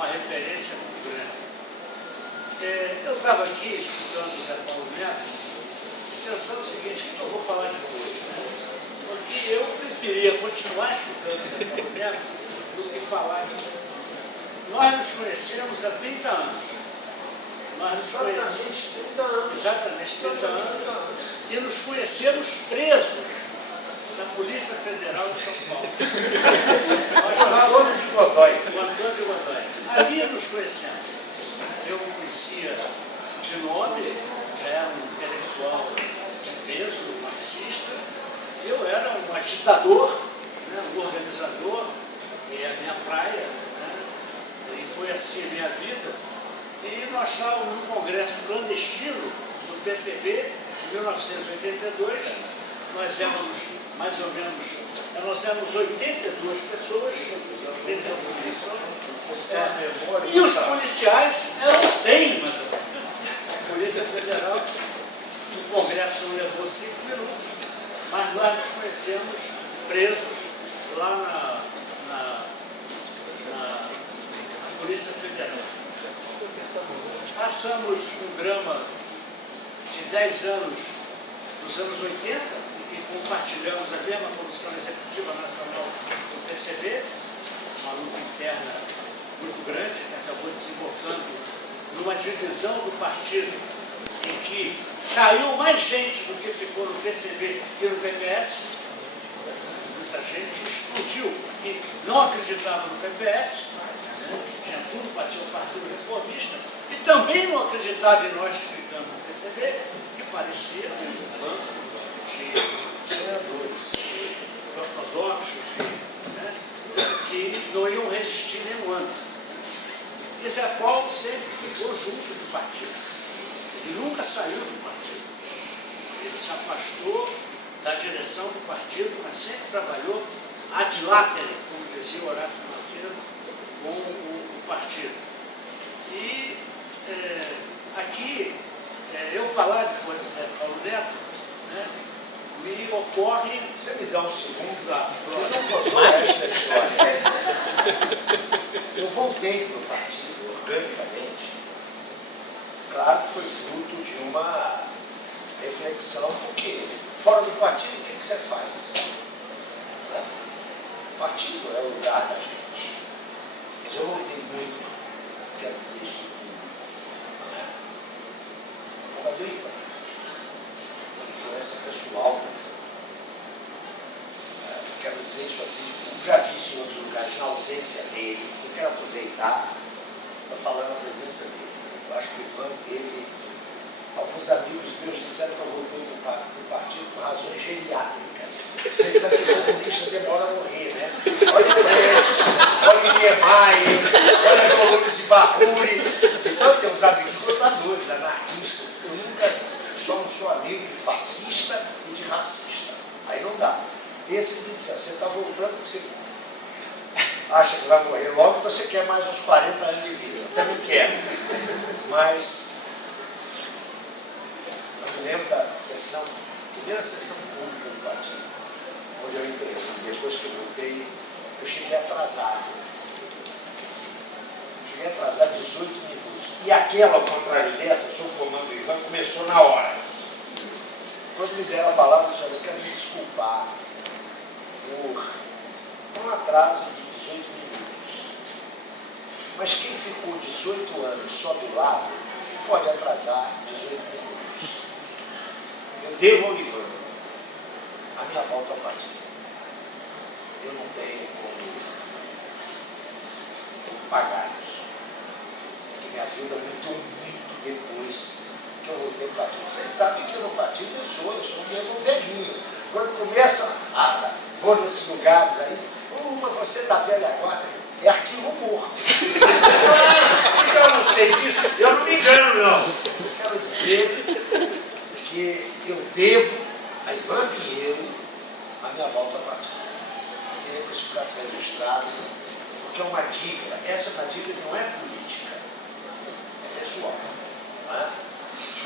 uma referência muito grande. Eu estava aqui escutando o Zé Paulo Neto, pensando o seguinte, que eu vou falar depois, né? Porque eu preferia continuar escutando o Zé Paulo Neto do que falar aqui. Nós nos conhecemos há 30 anos. Exatamente 30 anos. Exatamente 30 anos. E nos conhecemos presos na Polícia Federal de São Paulo. Antônio de Godoy. O Antônio de Godoy. Ali nos conhecemos. Eu o conhecia de nome, já era um intelectual preso, marxista. Eu era um agitador, né, um organizador, e a minha praia, né, e foi assim a minha vida. E nós estávamos num congresso clandestino do PCB, em 1982, nós éramos mais ou menos, nós éramos 82 pessoas, e os policiais eram 100, mas a Polícia Federal, o congresso não levou 5 minutos, mas nós nos conhecemos presos lá na Polícia Federal. Passamos um drama de 10 anos, nos anos 80, e compartilhamos a mesma Comissão Executiva Nacional do PCB, uma luta interna muito grande, que acabou desembocando numa divisão do partido em que saiu mais gente do que ficou no PCB e no PPS. Muita gente explodiu, porque não acreditava no PPS, tinha tudo para ser o Partido Reformista, e também não acreditava em nós que ficamos no PCB, que parecia um bando de senadores, de ortodoxos, né, que não iam resistir nem um ano. E Zé Paulo sempre ficou junto do partido. Ele nunca saiu do partido. Ele se afastou da direção do partido, mas sempre trabalhou ad latere, como dizia Horácio Mateiro, com o partido. E aqui, eu falar depois do Zé Paulo Neto, né, me ocorre... Você me dá um segundo? Eu não contou essa história. Eu voltei para o partido organicamente. Claro que foi fruto de uma reflexão, porque fora do partido, o que você faz? Né? O partido é o lugar da gente. Mas eu voltei muito, quero dizer isso tudo, uma briga, uma influência pessoal. Quero dizer isso aqui, como já disse em outros lugares, na ausência dele, eu quero aproveitar para falar na presença dele. Eu acho que o Ivan teve, alguns amigos meus disseram que eu voltei do partido por razões geriátricas. Vocês sabem que o comunista demora a morrer, né? Olha o Prestes, olha o Niemeyer, olha a Colônia de Barruri. Então tem uns amigos lutadores, anarquistas, que eu nunca só não sou amigo de fascista e de racista. Aí não dá. Esse me disse, você está voltando porque você acha que vai morrer logo, então você quer mais uns 40 anos de vida. Eu também quero. Mas eu me lembro da sessão, primeira sessão pública do partido, onde eu entrei. Depois que eu voltei, eu cheguei atrasado. Cheguei atrasado 18 minutos. E aquela, ao contrário dessa, sob o comando do Ivan, começou na hora. Quando me deram a palavra, eu disse, eu quero me desculpar por um atraso de 18 minutos. Mas quem ficou 18 anos só do lado, pode atrasar 18 minutos. Eu devo ao Ivan a minha volta ao partido. Eu não tenho como pagar isso. Porque minha vida mudou muito depois que eu voltei ao partido. Vocês sabem que no partido eu sou mesmo velhinho. Quando começa vou nesses lugares aí, mas você da velha guarda, é arquivo morto. Então eu não sei disso, eu não me engano não. Mas quero dizer que eu devo a Ivan Pinheiro a minha volta ao partido. Queria que isso ficasse registrado, porque é uma dívida. Essa é uma dívida que não é política, é pessoal. Não é? Se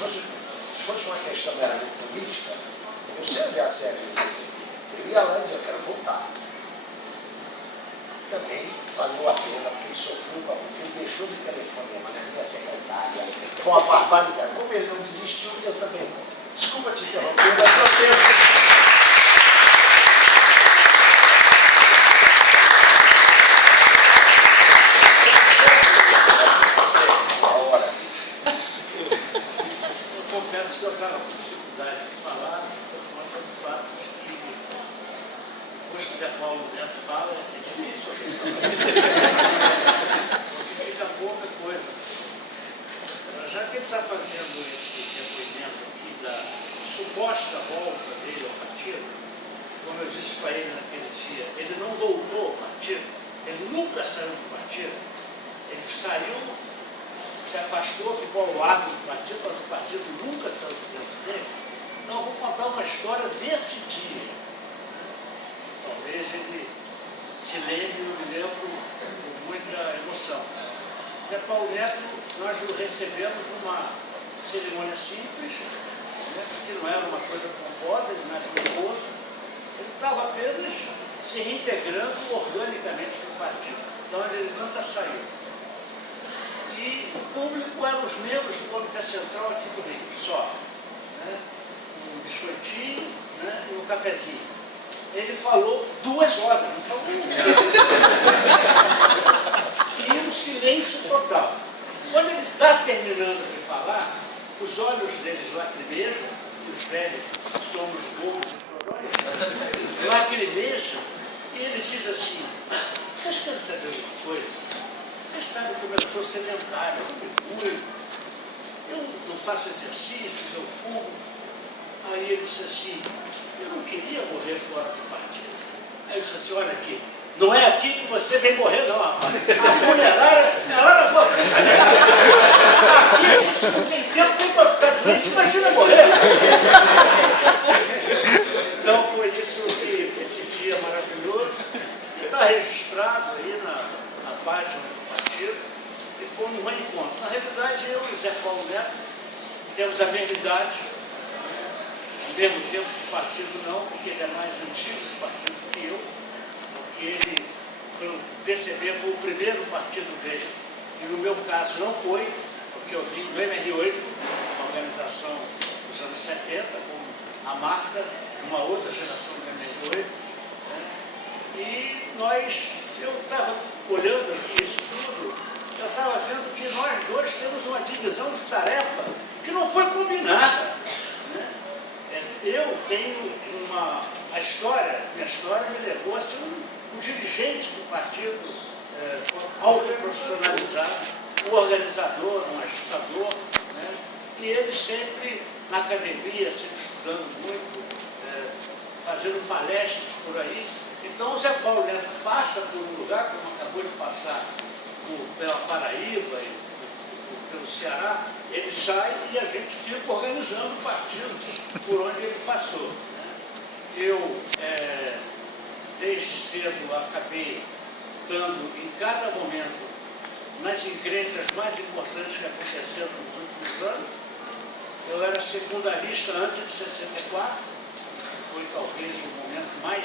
fosse uma questão meramente política, eu sei onde é a sede do PCB. Eu ia lá e dizia, eu quero voltar. também valeu a pena, porque ele sofreu, porque ele deixou de telefonema na minha secretária. Foi uma barbaridade. Como ele não desistiu, eu também não. Desculpa te interromper, mas eu tenho... Confesso que eu estava com dificuldade de falar por conta do fato de que depois que o Zé Paulo Neto fala, é difícil porque fica pouca coisa. Já que ele está fazendo esse depoimento aqui da suposta volta dele ao partido, como eu disse para ele naquele dia, ele não voltou ao partido, ele nunca saiu do partido, ele saiu, se afastou, ficou ao lado do partido, mas o partido nunca saiu do dentro dele. Então, eu vou contar uma história desse dia. Talvez ele se lembre, eu me lembro com muita emoção. Zé Paulo Neto, nós o recebemos numa cerimônia simples, né, que não era uma coisa pomposa, ele não era pomposo. Ele estava apenas se reintegrando organicamente no partido, de onde ele nunca saiu. E o público eram os membros do Comitê Central aqui do Rio, só. Né? Um biscoitinho, né? E um cafezinho. Ele falou 2 horas, não falou e um silêncio total. Quando ele está terminando de falar, os olhos deles lacrimejam, e os velhos somos bobos e chorões, lacrimejam, e ele diz assim: vocês querem saber uma coisa? Vocês sabem como eu sou sedentário, eu me cuido, eu não faço exercícios, eu fumo. Aí ele disse assim: eu não queria morrer fora do partido. Aí eu disse assim: olha aqui, não é aqui que você vem morrer, não, rapaz. A funerária é lá na tua frente. Aqui a gente não tem tempo nem para ficar doente, imagina morrer. Então foi isso que esse dia maravilhoso está registrado aí na página do partido, e foi um reencontro. Na realidade, eu e Zé Paulo Neto temos a mesma idade, ao mesmo tempo que o partido não, porque ele é mais antigo do partido que eu, porque ele, pelo PCB, foi o primeiro partido dele, e no meu caso não foi, porque eu vim do MR8, uma organização dos anos 70, como a marca de uma outra geração do MR8, né? E eu estava olhando aqui isso tudo, eu estava vendo que nós dois temos uma divisão de tarefa que não foi combinada. Né? Eu tenho minha história me levou a ser um dirigente do partido autoprofissionalizado, um organizador, um agitador, né? E ele sempre na academia, sempre estudando muito, fazendo palestras por aí. Então o Zé Paulo Neto passa por um lugar, como acabou de passar pela Paraíba e pelo Ceará, ele sai e a gente fica organizando o partido por onde ele passou. Né? Eu, desde cedo, acabei estando em cada momento nas encrencas mais importantes que aconteceram nos últimos anos. Eu era secundarista antes de 64, que foi talvez o momento mais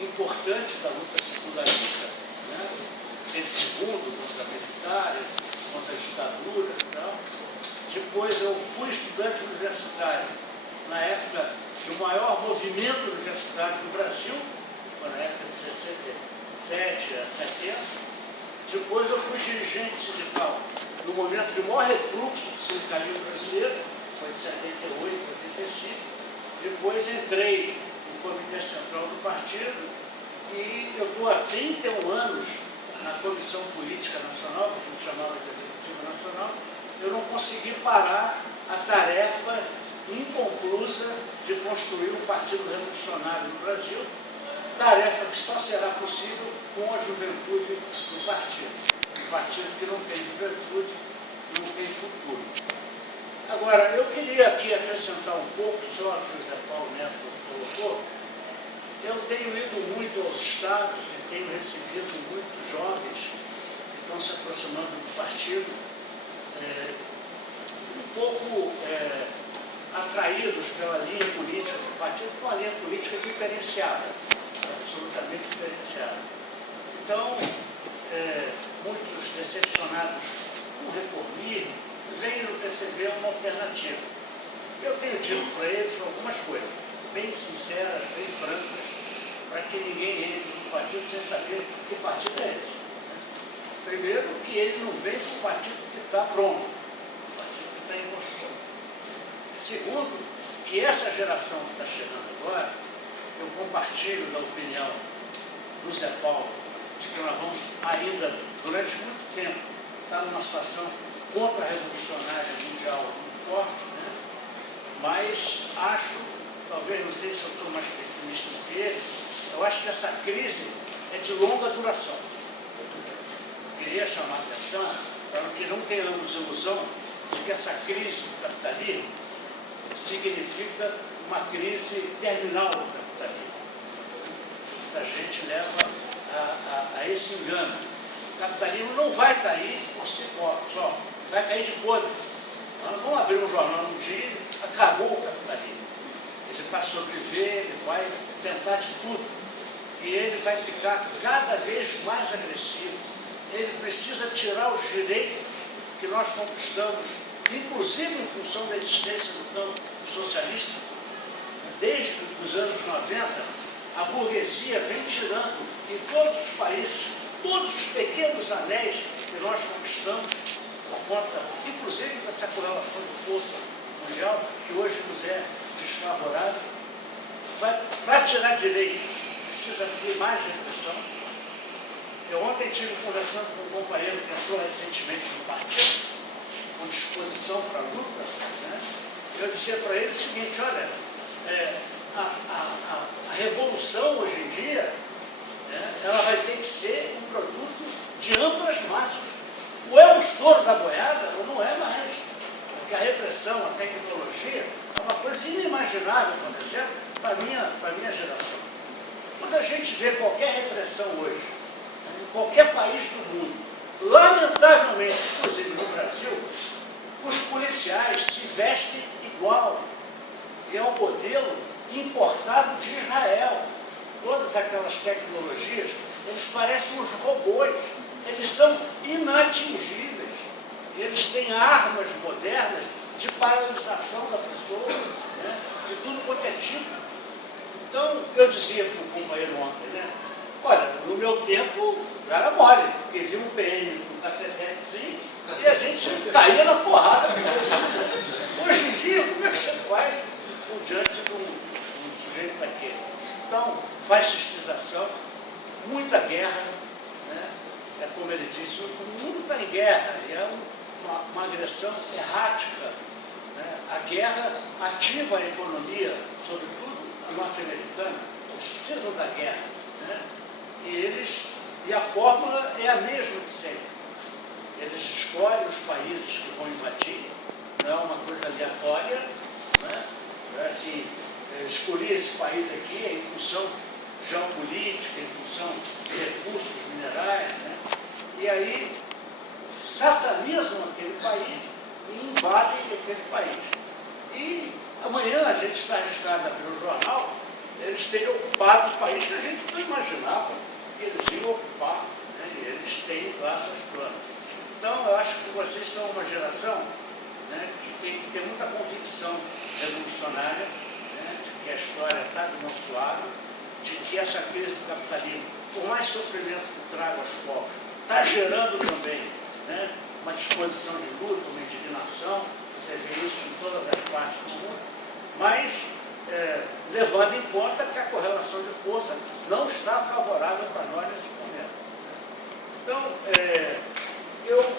importante da luta secundarista, né? Teve segundo contra militares, contra a ditadura e tal. Depois eu fui estudante universitário na época do maior movimento universitário do Brasil, foi na época de 67 a 70. Depois eu fui dirigente sindical no momento de maior refluxo do sindicalismo brasileiro, foi de 78 a 85. Depois entrei no Comitê Central do Partido e eu estou há 31 anos na Comissão Política Nacional, que a gente chamava de Executivo Nacional. Eu não consegui parar a tarefa inconclusa de construir um partido revolucionário no Brasil, tarefa que só será possível com a juventude do partido. Um partido que não tem juventude, não tem futuro. Agora, eu queria aqui acrescentar um pouco só que o Zé Paulo Neto colocou. Eu tenho ido muito aos estados e tenho recebido muitos jovens que estão se aproximando do partido, um pouco atraídos pela linha política do partido, com uma linha política diferenciada, absolutamente diferenciada. Então, muitos decepcionados com o reformismo veem no PCB uma alternativa. Eu tenho dito para eles algumas coisas, bem sinceras, bem francas, para que ninguém entre no partido sem saber que partido é esse. Primeiro, que ele não vem para um partido que está pronto, um partido que está em construção. Segundo, que essa geração que está chegando agora, eu compartilho da opinião do Zé Paulo, de que nós vamos ainda, durante muito tempo, estar numa situação contra-revolucionária mundial muito forte, né? Mas acho, talvez, não sei se eu estou mais pessimista do que ele, eu acho que essa crise é de longa duração. Eu queria chamar a atenção para que não tenhamos ilusão de que essa crise do capitalismo significa uma crise terminal do capitalismo. A gente leva a esse engano. O capitalismo não vai cair por si só, vai cair de podre. Nós vamos abrir um jornal um dia e acabou o capitalismo. Ele para sobreviver, ele vai tentar de tudo. E ele vai ficar cada vez mais agressivo. Ele precisa tirar os direitos que nós conquistamos, inclusive em função da existência do campo socialista. Desde os anos 90, a burguesia vem tirando em todos os países, todos os pequenos anéis que nós conquistamos, por conta, inclusive, dessa correlação de força mundial, que hoje nos é desfavorável. Para tirar direitos, precisa ter mais repressão. Eu ontem estive conversando com um companheiro que entrou recentemente no partido, com disposição para a luta, né? Eu dizia para ele o seguinte, olha, a revolução hoje em dia, né, ela vai ter que ser um produto de amplas massas. Ou é um estouro da boiada, ou não é mais. Porque a repressão, a tecnologia, é uma coisa inimaginável, por exemplo, para a minha geração. Quando a gente vê qualquer repressão hoje, em qualquer país do mundo, lamentavelmente, inclusive no Brasil, os policiais se vestem igual. E é um modelo importado de Israel. Todas aquelas tecnologias, eles parecem uns robôs. Eles são inatingíveis. Eles têm armas modernas de paralisação da pessoa, né? De tudo quanto é tipo. Então, eu dizia para o companheiro ontem, né? Olha, no meu tempo era mole, porque vinha um PM com um cacetetezinho e a gente caía na porrada. Hoje em dia, como é que você faz diante de um sujeito daquele? Então, fascistização, muita guerra, né? É como ele disse, o mundo está em guerra, e é uma agressão errática. Né? A guerra ativa a economia, sobretudo a norte-americana. Eles precisam da guerra. Né? E a fórmula é a mesma de sempre. Eles escolhem os países que vão invadir, não é uma coisa aleatória. Né? Assim, escolhi esse país aqui em função geopolítica, em função de recursos minerais, né? E aí satanizam aquele país e invadem aquele país. E amanhã a gente está arriscado a abrir o jornal, eles terem ocupado o país que a gente não imaginava que eles iam ocupar, né? E eles têm lá seus planos. Então, eu acho que vocês são uma geração, né, que tem que ter muita convicção revolucionária, né, de que a história está do nosso lado, de que essa crise do capitalismo, por mais sofrimento que traga aos povos, está gerando também, né, uma disposição de luta, uma indignação. Você vê isso em todas as partes do mundo, mas levando em conta que a correlação de força não está favorável para nós nesse momento. Então, eu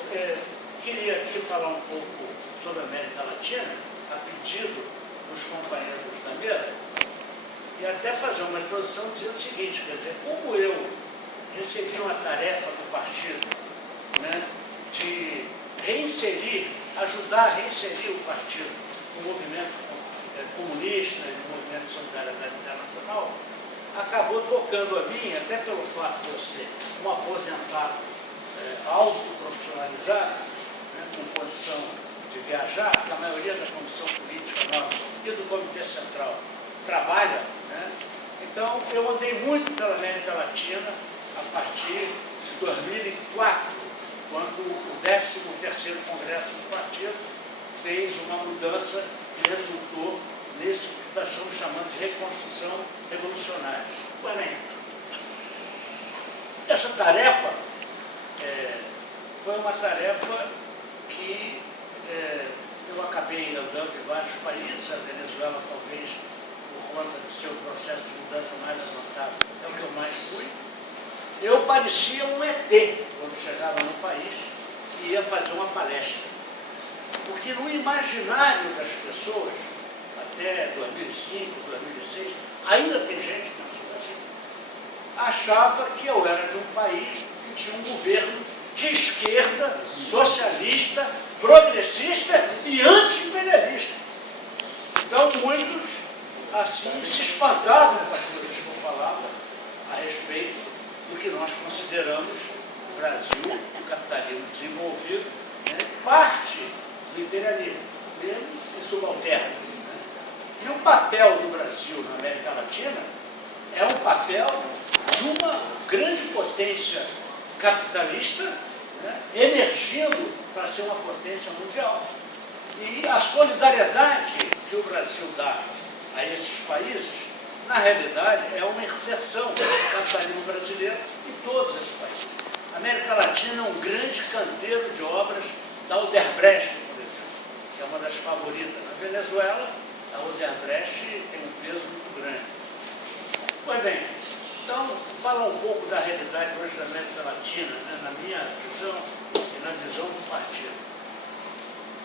queria aqui falar um pouco sobre a América Latina, a pedido dos companheiros da mesa, e até fazer uma introdução dizendo o seguinte, quer dizer, como eu recebi uma tarefa do partido, né, de reinserir, ajudar a reinserir o partido no movimento comunista e no movimento de solidariedade internacional, acabou tocando a mim, até pelo fato de eu ser um aposentado autoprofissionalizado, né, com condição de viajar, que a maioria da comissão política nossa e do Comitê Central trabalha, né? Então eu andei muito pela América Latina, partir de 2004, quando o 13º Congresso do Partido fez uma mudança que resultou nisso que nós estamos chamando de reconstrução revolucionária. Porém, essa tarefa foi uma tarefa que eu acabei andando em vários países. A Venezuela, talvez, por conta de seu processo de mudança mais avançado, é o que eu mais fui. Eu parecia um ET quando chegava no país e ia fazer uma palestra. Porque no imaginário das pessoas, até 2005, 2006, ainda tem gente que pensou assim, achava que eu era de um país que tinha um governo de esquerda, socialista, progressista e anti-imperialista. Então, muitos, assim, se espantavam com as coisas que eu falava a respeito do que nós consideramos o Brasil, o capitalismo desenvolvido, né, parte do imperialismo, mesmo e subalterno. Né? E o papel do Brasil na América Latina é um papel de uma grande potência capitalista, né, emergindo para ser uma potência mundial. E a solidariedade que o Brasil dá a esses países, na realidade, é uma inserção do capitalismo brasileiro em todos esses países. A América Latina é um grande canteiro de obras da Odebrecht, por exemplo, que é uma das favoritas. Na Venezuela, a Odebrecht tem um peso muito grande. Pois bem, então, fala um pouco da realidade hoje da América Latina, né, na minha visão e na visão do partido.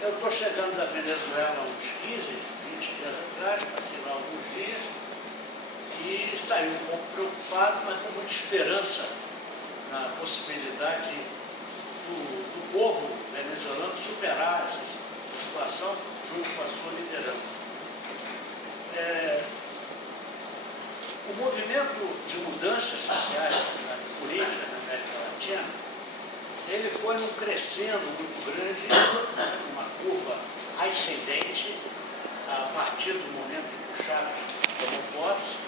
Eu estou chegando da Venezuela há uns 15, 20 dias atrás, passei lá alguns dias, e estaria um pouco preocupado, mas com muita esperança na possibilidade do povo venezuelano superar essa situação junto com a sua liderança. O movimento de mudanças sociais e políticas na América Latina, ele foi num crescendo muito grande, uma curva ascendente, a partir do momento em que o Chávez tomou posse.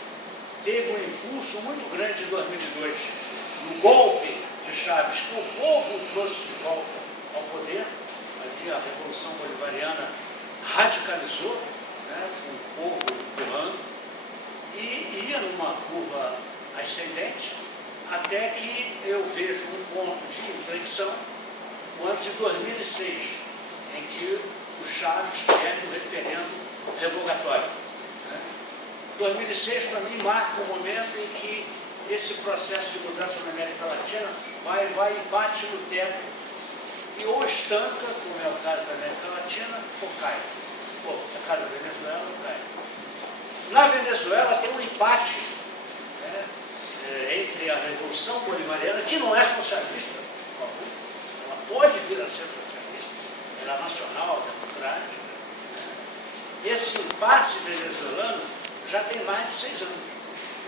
Teve um impulso muito grande em 2002, no golpe de Chávez, que o povo trouxe de volta ao poder. Ali a Revolução Bolivariana radicalizou, né, com o povo empurrando, e ia numa curva ascendente, até que eu vejo um ponto de inflexão no ano de 2006, em que o Chávez pede o referendo revogatório. 2006, para mim, marca um momento em que esse processo de mudança na América Latina vai e bate no teto, e ou estanca, como é o caso da América Latina, ou cai. Ou, no caso da Venezuela, ou cai. Na Venezuela tem um empate, né, entre a Revolução Bolivariana, que não é socialista, por favor, ela pode vir a ser socialista, ela é nacional, democrática. Né? Esse empate venezuelano já tem mais de 6 anos.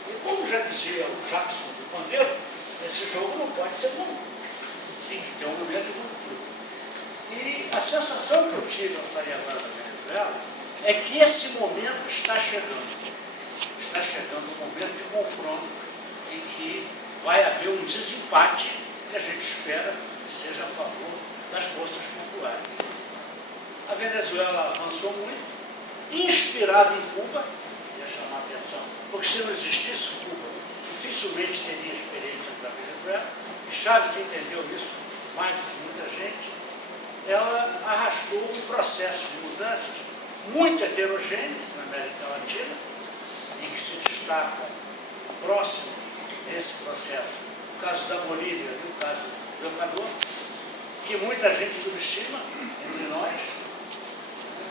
E como já dizia o Jackson do Pandeiro, esse jogo não pode ser bom. Tem que ter um momento de ruptura. E a sensação que eu tive ao sair agora da Venezuela é que esse momento está chegando. Está chegando um momento de confronto em que vai haver um desempate que a gente espera que seja a favor das forças populares. A Venezuela avançou muito, inspirada em Cuba, chamar a atenção, porque se não existisse Cuba, dificilmente teria experiência para a Venezuela, e Chávez entendeu isso mais do que muita gente. Ela arrastou um processo de mudanças muito heterogêneo na América Latina, em que se destaca próximo desse processo o caso da Bolívia e o caso do Equador, que muita gente subestima entre nós,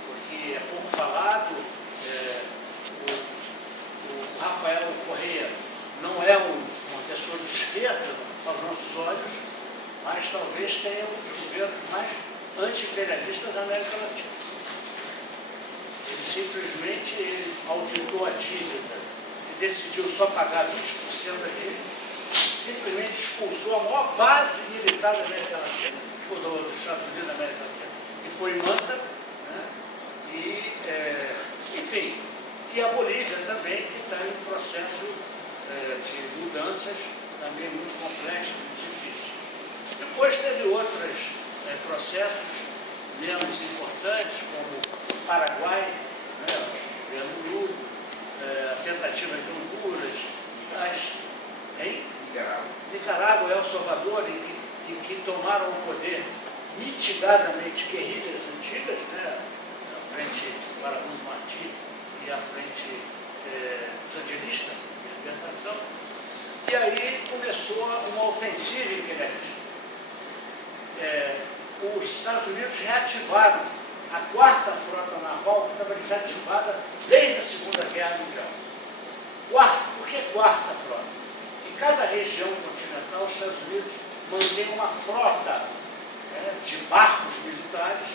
porque é pouco falado. O Rafael Correa não é uma pessoa de esquerda aos nossos olhos, mas talvez tenha um dos governos mais anti-imperialistas da América Latina. Ele simplesmente auditou a dívida e decidiu só pagar 20% da dívida, simplesmente expulsou a maior base militar da América Latina, dos Estados Unidos da América Latina, que foi Manta, né? Enfim, e a Bolívia também, que está em um processo de mudanças também muito complexa, muito difícil. Depois teve outros processos menos importantes, como o Paraguai, né, o governo Lula, a tentativa de Honduras, Nicarágua, El Salvador, em que tomaram o poder mitigadamente guerrilhas antigas, né, a frente Barabus Martí e a frente sandinista de libertação, e aí começou uma ofensiva imperialista. Os Estados Unidos reativaram a quarta frota naval, que estava desativada desde a Segunda Guerra Mundial. Por que quarta frota? Em cada região continental, os Estados Unidos mantêm uma frota de barcos militares,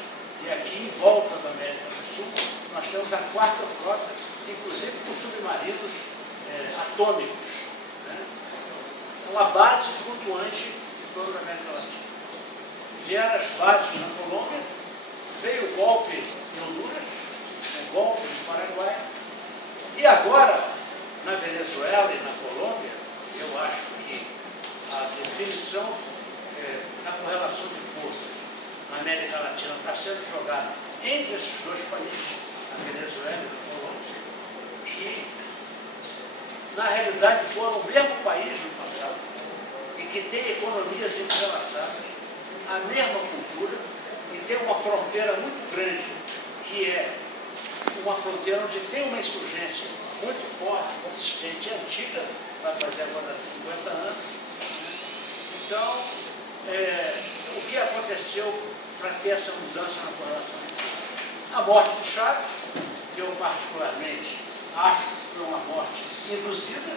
e aqui em volta da América do Sul, nós temos a quarta frota, inclusive com submarinos atômicos. Né? É uma base flutuante em toda a América Latina. Vieram as bases na Colômbia, veio o golpe em Honduras, o golpe no Paraguai, e agora, na Venezuela e na Colômbia, eu acho que a definição da correlação de forças na América Latina está sendo jogada entre esses dois países, a Venezuela e a Colômbia, que, na realidade, foram o mesmo país no passado e que tem economias entrelaçadas, a mesma cultura, e tem uma fronteira muito grande, que é uma fronteira onde tem uma insurgência muito forte, consistente e antiga, vai fazer agora 50 anos. Então, o que aconteceu para ter essa mudança na correlação? A morte do Chávez, que eu particularmente acho que foi uma morte induzida,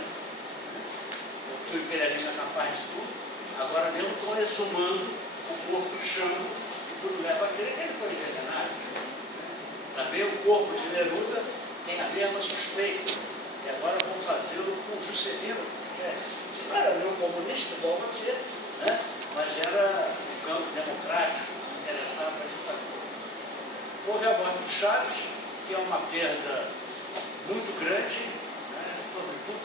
porque o imperialismo é capaz de tudo. Agora mesmo estou exumando o corpo do Xango, e tudo leva a crer que ele foi envenenado. Também o corpo de Neruda tem a mesma suspeita. E agora vão fazê-lo com o Juscelino. Não era nenhum comunista, igual você, né? Mas era um campo democrático, interessado para a ditadura. Houve a morte do Chaves, que é uma perda muito grande, né? Sobretudo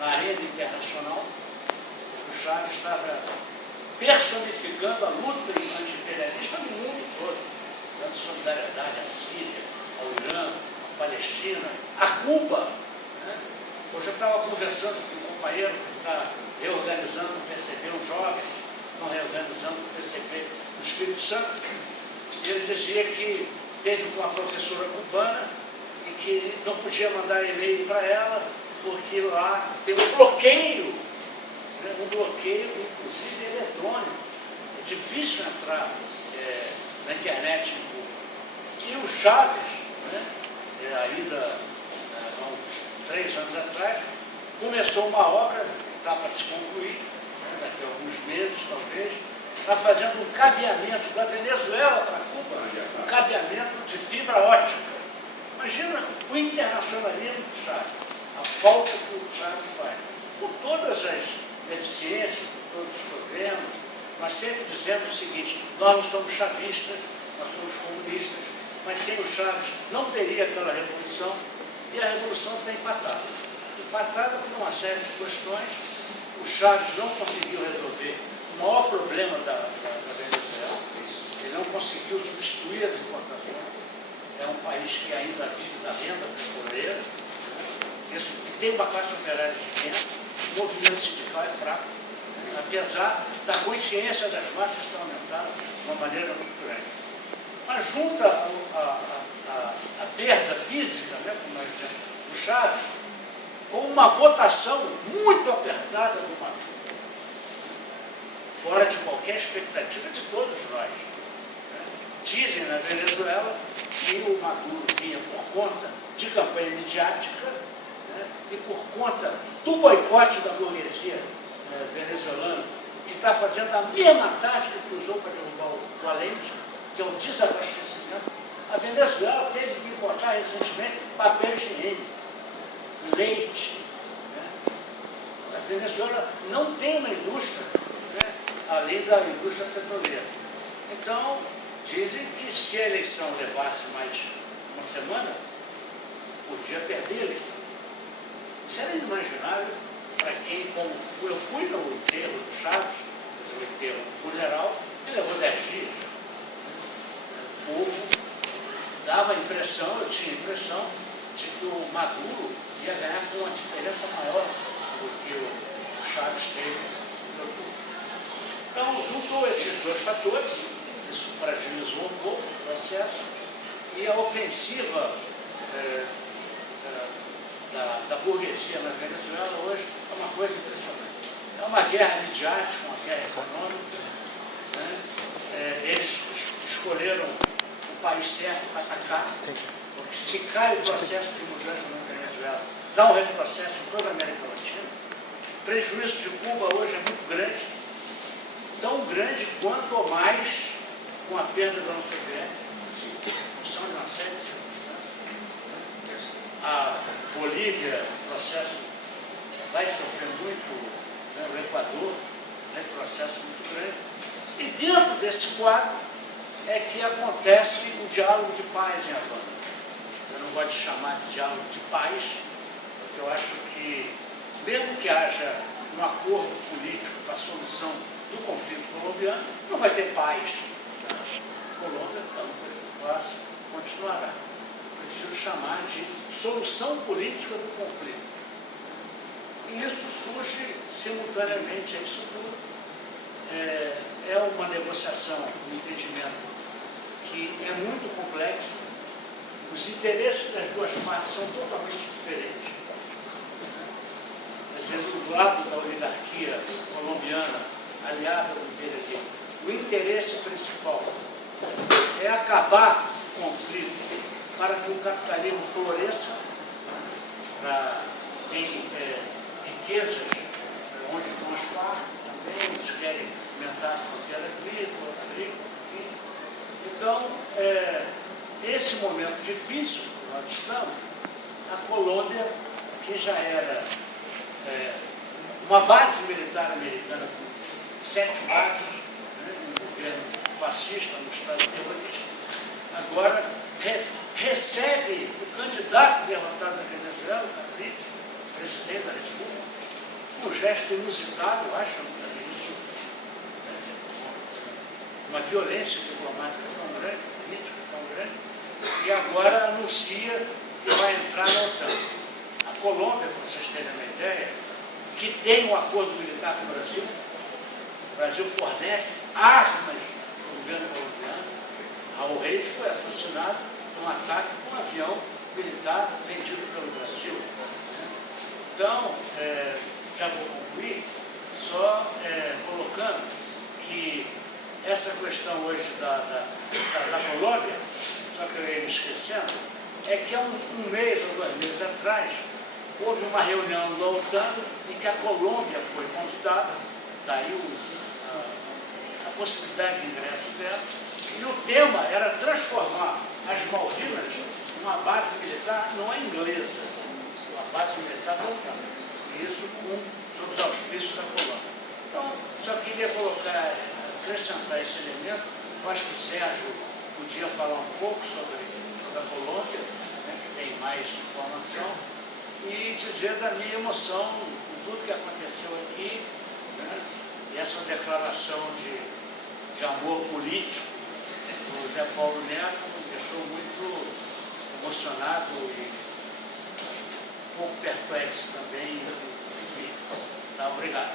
na arena internacional. O Chaves estava personificando a luta anti-imperialista no mundo todo, dando solidariedade à Síria, ao Irã, à Palestina, a Cuba. Né? Hoje eu estava conversando com um companheiro que está reorganizando o PCB, um jovem, estão reorganizando o PCB no Espírito Santo, e ele dizia que teve uma professora cubana e que não podia mandar e-mail para ela, porque lá tem um bloqueio, inclusive eletrônico. É difícil entrar na internet em Cuba. E o Chaves, né, ainda há uns 3 anos atrás, começou uma obra que está para se concluir, daqui a alguns meses talvez, está fazendo um cabeamento da Venezuela para Cuba, um cabeamento de fibra ótica. Imagina o internacionalismo do Chaves, a falta que o Chaves faz, com todas as deficiências, com todos os problemas. Nós sempre dizemos o seguinte: nós não somos chavistas, nós somos comunistas, mas sem o Chaves não teria aquela revolução, e a revolução está empatada. Empatada por uma série de questões. O Chaves não conseguiu resolver o maior problema da Venezuela, ele não conseguiu substituir as importações. É um país que ainda vive da renda petroleira, isso tem uma classe operária pequena, o movimento sindical é fraco, apesar da consciência das massas que está aumentando de uma maneira muito grande. Mas junta a perda física, né, como nós dizemos, do Chaves, com uma votação muito apertada do Maduro, fora de qualquer expectativa de todos nós. Dizem na Venezuela que o Maduro vinha por conta de campanha midiática, né, e por conta do boicote da burguesia venezuelana, que está fazendo a mesma tática que usou para derrubar o Allende, que é o desabastecimento. A Venezuela teve que importar recentemente papel higiênico, leite. Né? A Venezuela não tem uma indústria, né, além da indústria petroleira. Então, dizem que se a eleição levasse mais uma semana, podia perder a eleição. Isso era inimaginável para quem, como eu fui no enterro do Chaves, no enterro funeral, que levou 10 dias. O povo dava a impressão, eu tinha a impressão, de que o Maduro ia ganhar com uma diferença maior do que o Chaves teve no outubro. Então, juntou esses dois fatores, isso fragilizou um pouco o processo, e a ofensiva da burguesia na Venezuela hoje é uma coisa impressionante. É uma guerra midiática, uma guerra econômica. Né? Eles escolheram o país certo para atacar, porque se cai o processo de mudança na Venezuela, dá um retrocesso em toda a América Latina. O prejuízo de Cuba hoje é muito grande, tão grande quanto ou mais com a perda da União Soviética, em função de uma série de circunstâncias. A Bolívia, o processo vai sofrer muito, né, o Equador, né, processo muito grande. E dentro desse quadro é que acontece o diálogo de paz em Havana. Eu não gosto de chamar de diálogo de paz, porque eu acho que, mesmo que haja um acordo político para a solução do conflito colombiano, não vai ter paz na Colômbia, então o processo continuará. Prefiro chamar de solução política do conflito. E isso surge simultaneamente a isso tudo. É uma negociação, um entendimento que é muito complexo. Os interesses das duas partes são totalmente diferentes. Quer dizer, do lado da oligarquia colombiana, aliada ao PDT, o interesse principal é acabar com o conflito para que o capitalismo floresça, para ter riquezas onde estão as partes também, eles querem aumentar a fronteira agrícola, enfim. Então, esse momento difícil que nós estamos, a Colômbia, que já era uma base militar americana com 7 bases, né, um governo fascista no estado terrorista, agora recebe o candidato derrotado da Venezuela, o Capriles, presidente da República, um gesto inusitado, eu acho, isso, uma violência diplomática tão grande, política tão grande, e agora anuncia que vai entrar na OTAN. A Colômbia, para vocês terem uma ideia, que tem um acordo militar com o Brasil fornece armas para o governo colombiano. Raul Reis foi assassinado num ataque com um avião militar vendido pelo Brasil. Então, já vou concluir, só colocando que essa questão hoje da Colômbia, só que eu ia me esquecendo, é que há um mês ou 2 meses atrás, houve uma reunião da OTAN em que a Colômbia foi convidada, daí a possibilidade de ingresso dela, e o tema era transformar as Malvinas numa base militar não é inglesa, uma base militar da OTAN. Isso sob os auspícios da Colômbia. Então, só queria acrescentar esse elemento. Eu acho que o Sérgio podia falar um pouco sobre a Colômbia, né, que tem mais informação, e dizer da minha emoção com tudo que aconteceu aqui, né, e essa declaração de amor político do Zé Paulo Neto me deixou muito emocionado e um pouco perplexo também. Enfim, tá, obrigado.